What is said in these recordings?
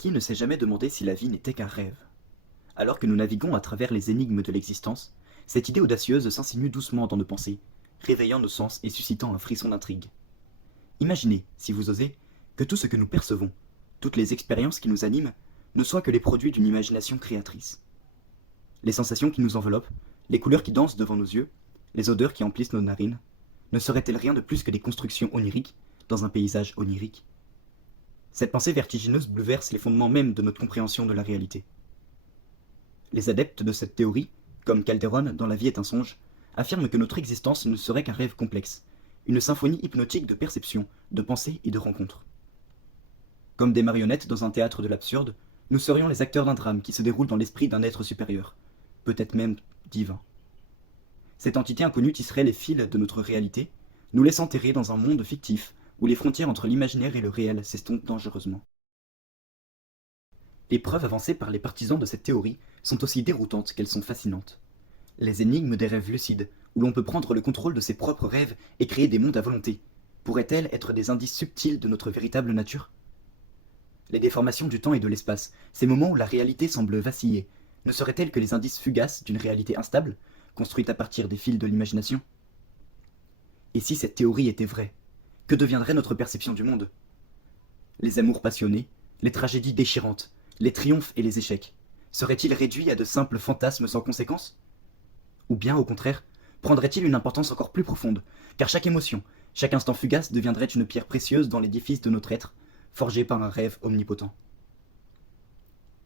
Qui ne s'est jamais demandé si la vie n'était qu'un rêve? Alors que nous naviguons à travers les énigmes de l'existence, cette idée audacieuse s'insinue doucement dans nos pensées, réveillant nos sens et suscitant un frisson d'intrigue. Imaginez, si vous osez, que tout ce que nous percevons, toutes les expériences qui nous animent, ne soient que les produits d'une imagination créatrice. Les sensations qui nous enveloppent, les couleurs qui dansent devant nos yeux, les odeurs qui emplissent nos narines, ne seraient-elles rien de plus que des constructions oniriques dans un paysage onirique? Cette pensée vertigineuse bouleverse les fondements mêmes de notre compréhension de la réalité. Les adeptes de cette théorie, comme Calderon dans La vie est un songe, affirment que notre existence ne serait qu'un rêve complexe, une symphonie hypnotique de perceptions, de pensées et de rencontres. Comme des marionnettes dans un théâtre de l'absurde, nous serions les acteurs d'un drame qui se déroule dans l'esprit d'un être supérieur, peut-être même divin. Cette entité inconnue tisserait les fils de notre réalité, nous laissant errer dans un monde fictif où les frontières entre l'imaginaire et le réel s'estompent dangereusement. Les preuves avancées par les partisans de cette théorie sont aussi déroutantes qu'elles sont fascinantes. Les énigmes des rêves lucides, où l'on peut prendre le contrôle de ses propres rêves et créer des mondes à volonté, pourraient-elles être des indices subtils de notre véritable nature? Les déformations du temps et de l'espace, ces moments où la réalité semble vaciller, ne seraient-elles que les indices fugaces d'une réalité instable, construite à partir des fils de l'imagination? Et si cette théorie était vraie, que deviendrait notre perception du monde? Les amours passionnés, les tragédies déchirantes, les triomphes et les échecs, seraient-ils réduits à de simples fantasmes sans conséquence? Ou bien, au contraire, prendraient-ils une importance encore plus profonde, car chaque émotion, chaque instant fugace deviendrait une pierre précieuse dans l'édifice de notre être, forgé par un rêve omnipotent?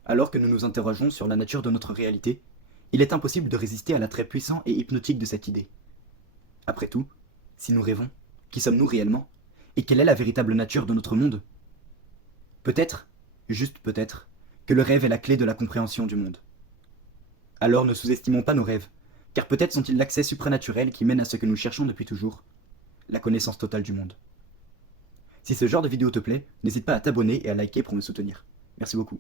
Alors que nous nous interrogeons sur la nature de notre réalité, il est impossible de résister à l'attrait puissant et hypnotique de cette idée. Après tout, si nous rêvons, qui sommes-nous réellement? Et quelle est la véritable nature de notre monde? Peut-être, juste peut-être, que le rêve est la clé de la compréhension du monde. Alors ne sous-estimons pas nos rêves, car peut-être sont-ils l'accès supranaturel qui mène à ce que nous cherchons depuis toujours, la connaissance totale du monde. Si ce genre de vidéo te plaît, n'hésite pas à t'abonner et à liker pour me soutenir. Merci beaucoup.